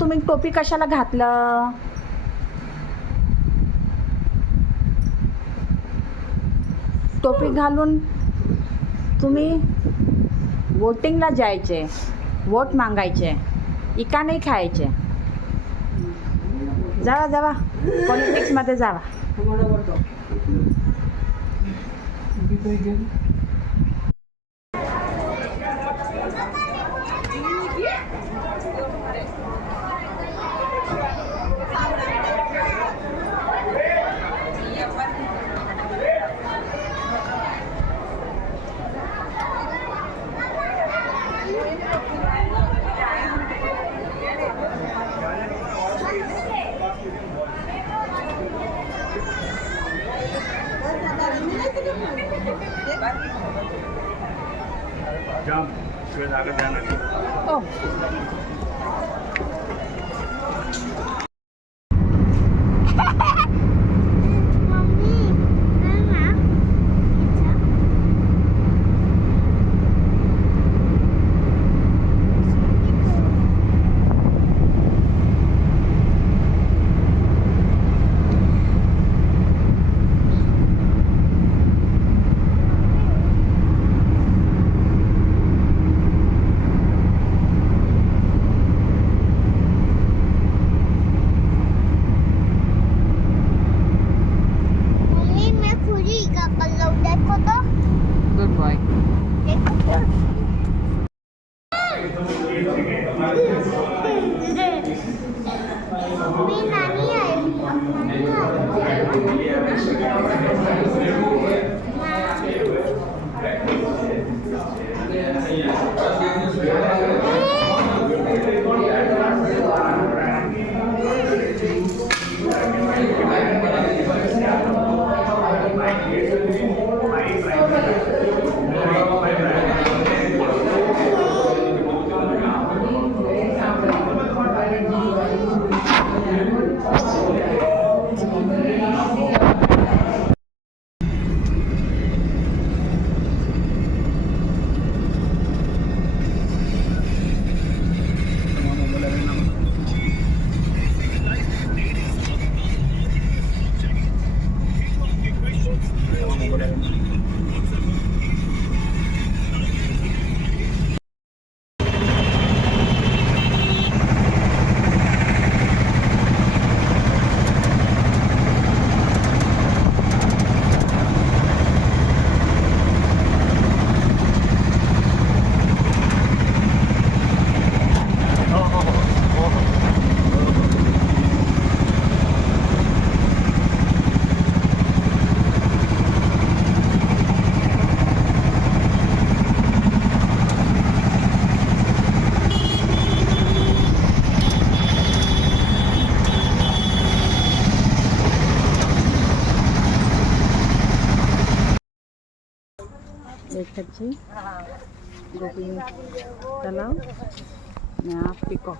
तुम्ही टोपी कशाला घातलं? टोपी घालून तुम्ही वोटिंगला जायचे, वोट मागायचे, इका नाही खायचे. जावा जावा, पॉलिटिक्समध्ये जावा. जाम शिवाय लागत जाणार. ओ गुड बॉय. एकची गोपी तलाव ना पिकॉक.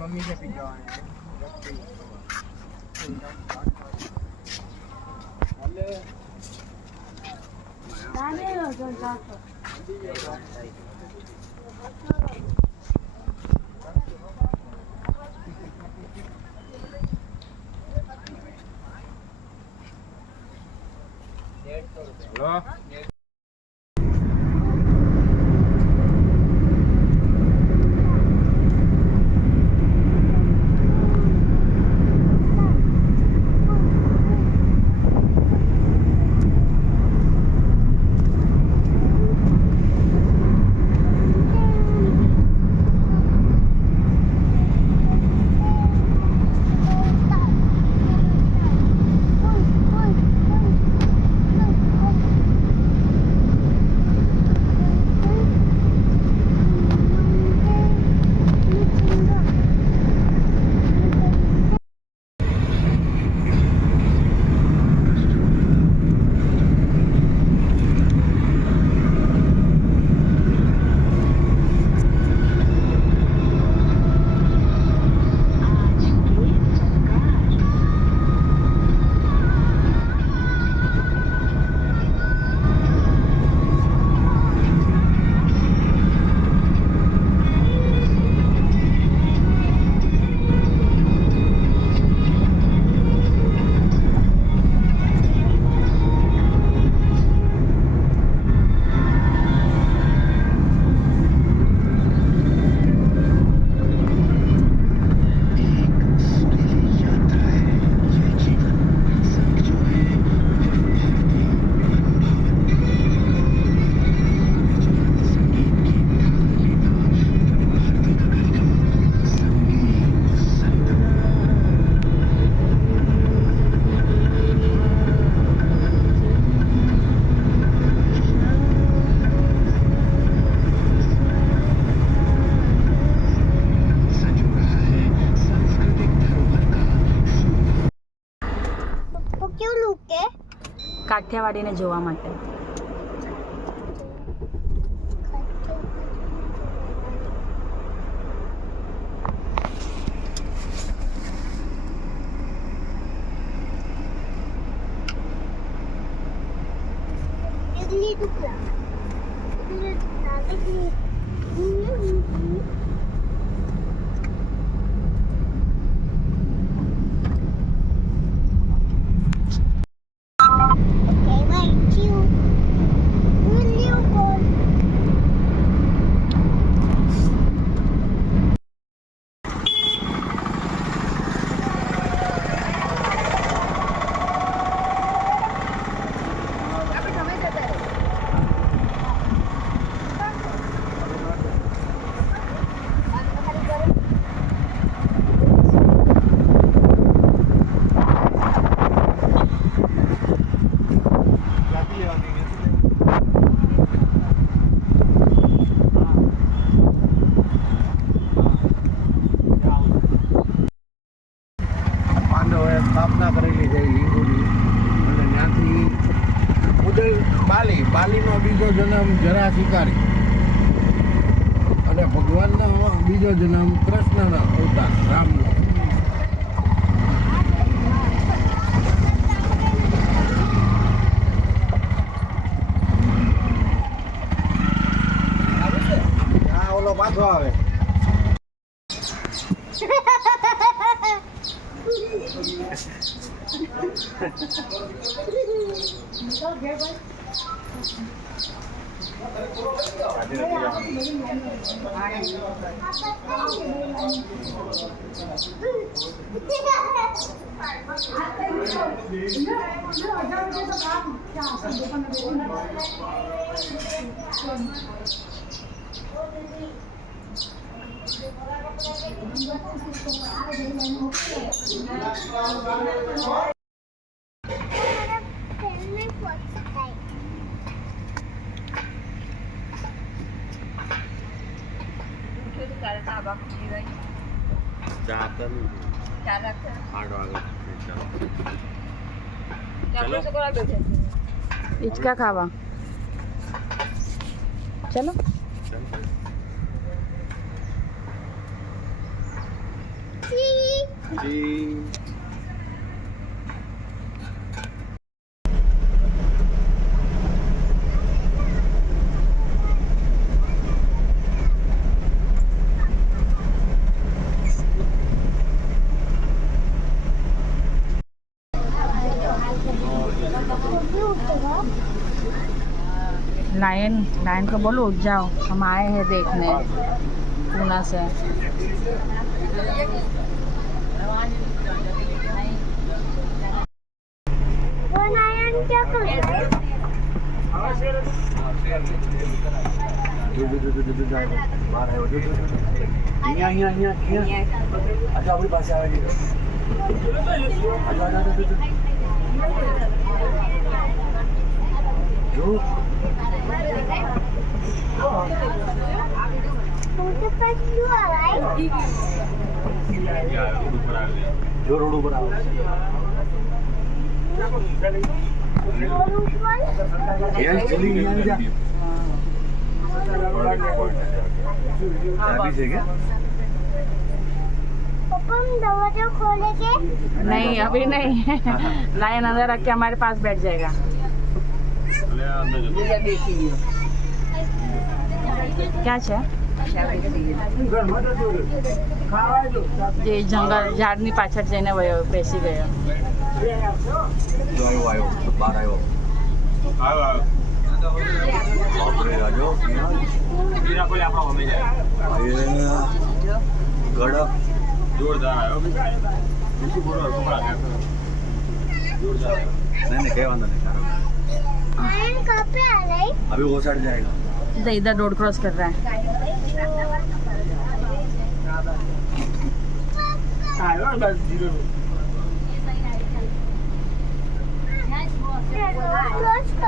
मम्मी से पिज्जा Hello? क्यों लूके કાઠિયાવાડીને જોવા માટે. इडली टुकड़ा પાંડવોએ સ્થાપના કરેલી છે લીંબુની અને ત્યાંથી ઉદય બાલીનો બીજો જન્મ જરા શિકારી અને ભગવાનનો બીજો જન્મ કૃષ્ણનો અવતાર રામનો. હા ઓલો પાછો આવે. હિંચકા ખાવા. ચલો. लायन को बोलो उठ जाओ, हम आए हैं देखने पूना से. क्या कर रहा है? આપણી પાસે આવે उनके पास क्यों आ रहा है? જો રોડ ઉપર આવે और ऊपर ચલી ગયા છે કે पापा हम दरवाजा खोलेंगे? नहीं अभी नहीं. लायन अंदर रख के हमारे पास बैठ जाएगा. क्या છે? જે જંગલ ઝાડની પાછળ જઈને બેસી ગયો. આવ્યો બહાર આવ્યો ગડપ જોરદાર આવ્યો. नहीं क्या वांदा नहीं लायन कहाँ पे आ रहा है? अभी वो साइड जाएगा. इधर रोड क्रॉस कर रहा है.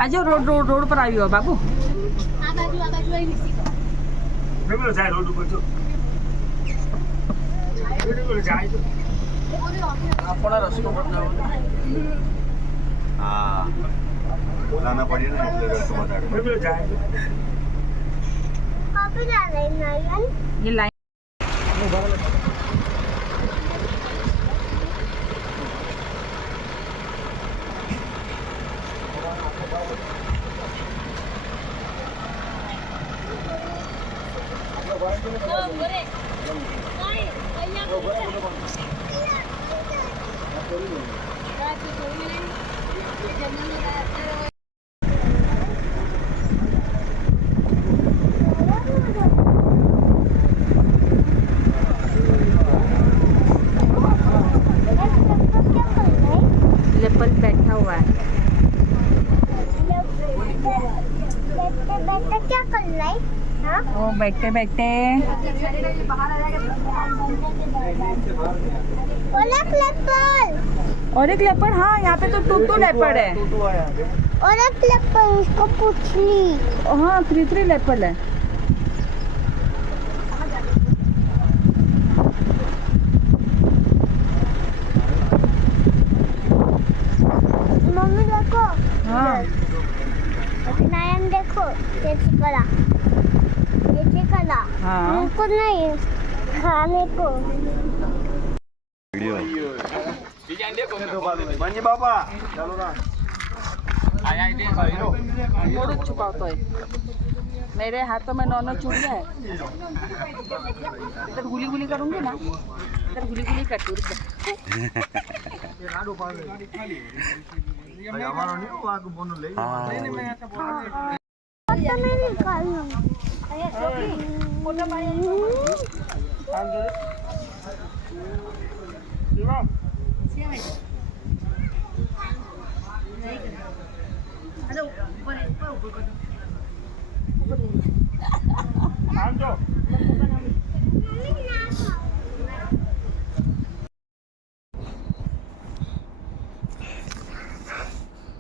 आजो रोड रोड रोड पर આવ્યો બાબુ. आ बाजू आई नहीं મેં જાય રોડ ઉપર જો રોડ ઉપર જાય તો આપણા રસ્તો પર જાવ. हाँ बोलाना पड़ी ना इसलिए कस्टमर कहाँ पे जा रहे हैं नयन? ये लाइन लेपल बैठा हुआ है। बैठे क्या कर रहा है? हाँ? वो बैठते बैठते ओला क्लैपर और एक लेपर्ड। हाँ, यहाँ पे तो टूटू लेपर्ड है। ओला क्लैपर इसको पूछ ली। हाँ, 3 लेपर्ड है। मम्मी देखो। हाँ। नयन देखो कैसे करा हाँ। हमको नहीं खाने को। मंजी बाबा चलो ना मोड़ छुपाता है। मेरे हाथों में 9 चूड़ियाँ है। इधर गुली गुली करूँगी ना, इधर गुली गुली करती हूँ। तो मैं निकालूँ।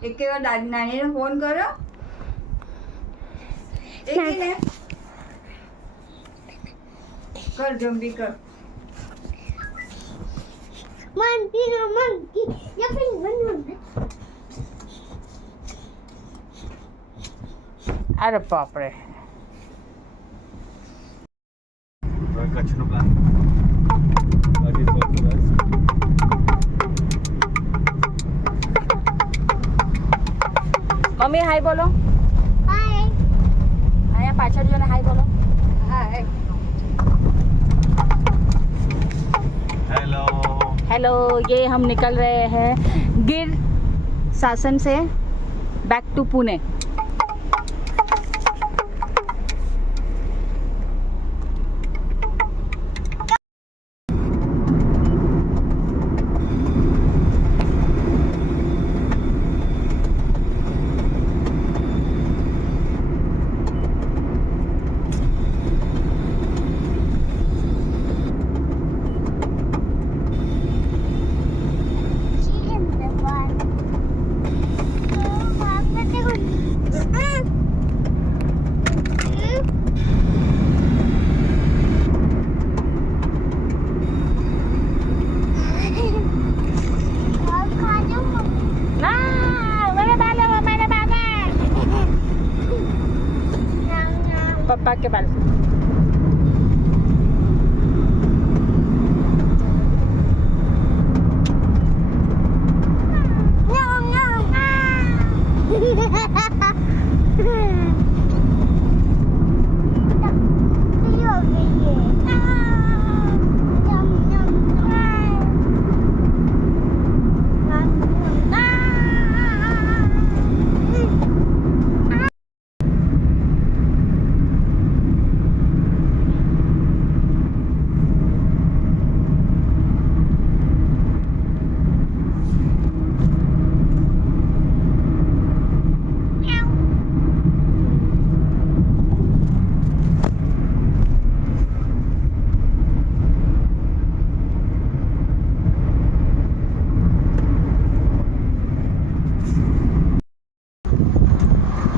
एक बार दादी नानी ने फोन करो। एक ही ने कर जल्दी कर। मंकी या फिर बनूं। अरे बाप रे। मम्मी हाय बोलो। हाय आया पाछड़ जो ने हाय बोलो। हाय। हेलो हेलो, ये हम निकल रहे हैं गिर शासन से बैक टू पुणे। पप्पा के बाल।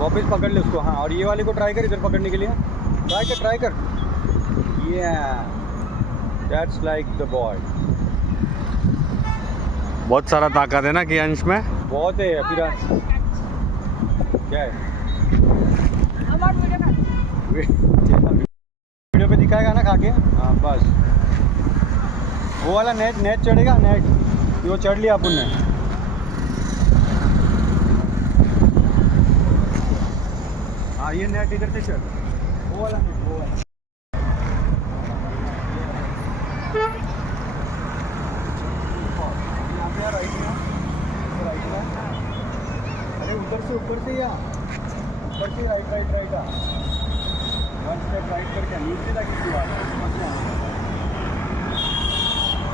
वापस पकड़ ले उसको। हाँ, और ये वाले को ट्राई कर इधर पकड़ने के लिए। ट्राई कर दैट्स लाइक द बॉय। बहुत सारा ताकत है ना कि अंश में. बहुत है फिर क्या है वीडियो पे दिखाएगा ना खा के. हाँ बस वो वाला नेट चढ़ेगा नेट वो चढ़ लिया अपन ने. हाँ ये नेट इधर से चढ़ वो वाला नेट वो वाला. यहाँ पे राइट में अरे ऊपर से या ऊपर से राइट आ वन स्टेप राइट करके नीचे तक की बात है.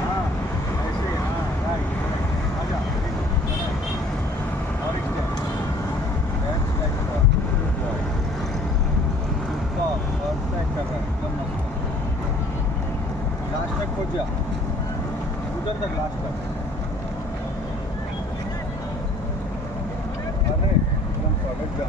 हाँ ऐसे हाँ राइट आजा और एक स्टेप लेफ्ट स्टेप परफेक्ट कर रहा है एकदम मस्त. लास्ट तक पहुँच जा उधर तक लास्ट तक. अरे एकदम स्वागत जा.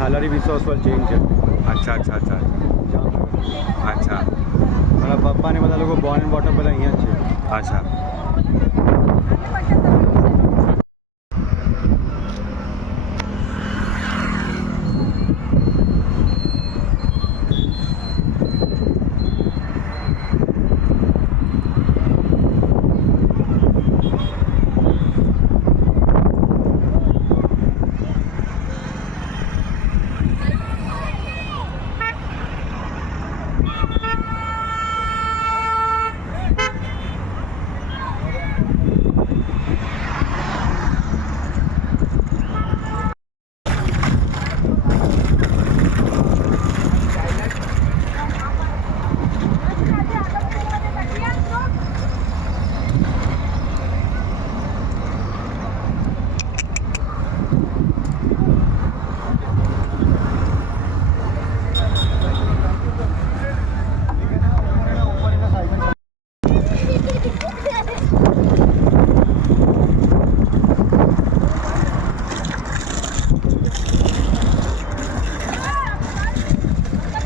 हालारी विश्वास वाल चेंज है. अच्छा अच्छा अच्छा अच्छा મારા પપ્પાને બધા લોકો બોર્ન એન્ડ વોટર બધા અહીંયા જ છે. अच्छा.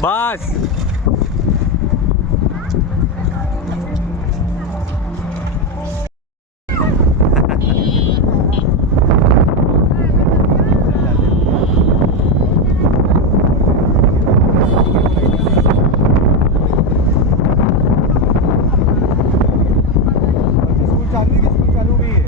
बस चालू भी है.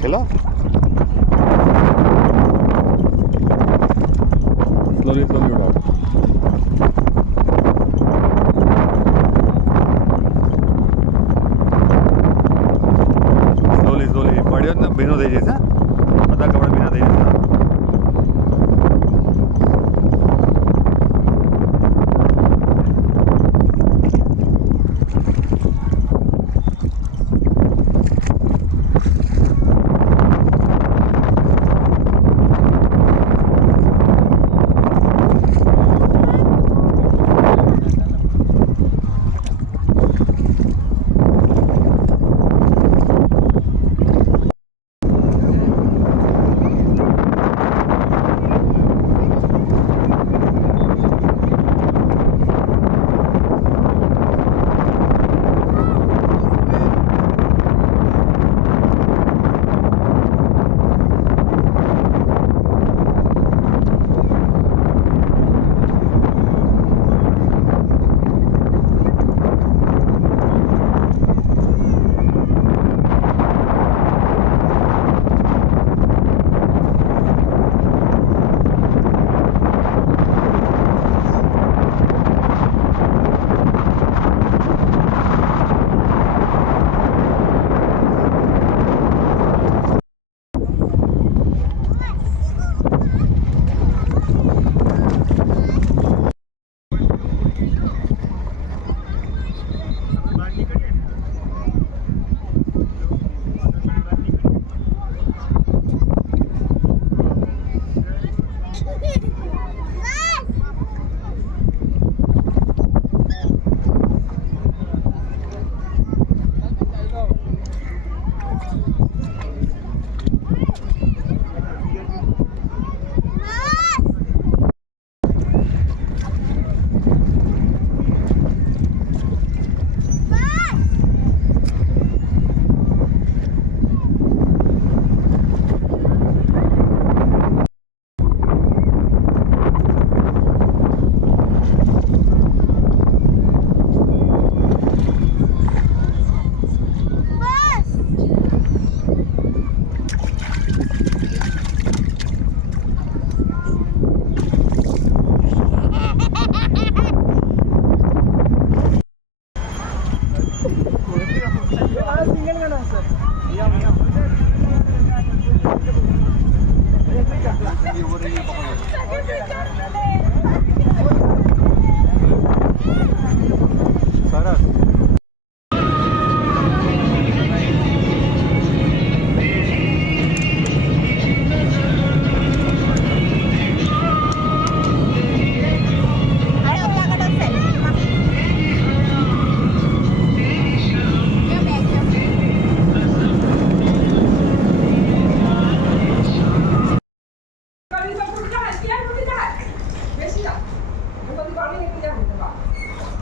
खेला स्लोली स्लोली उड़ाओ. स्लोली स्लोली पड़्यो ને ભીનો થઈ જશે. બધા કપડા ભીના થઈ જશે.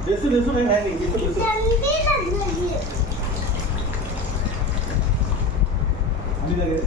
बेसू बेसू काही नाही बेसू बेसू थंडी लागली. आम्ही जागे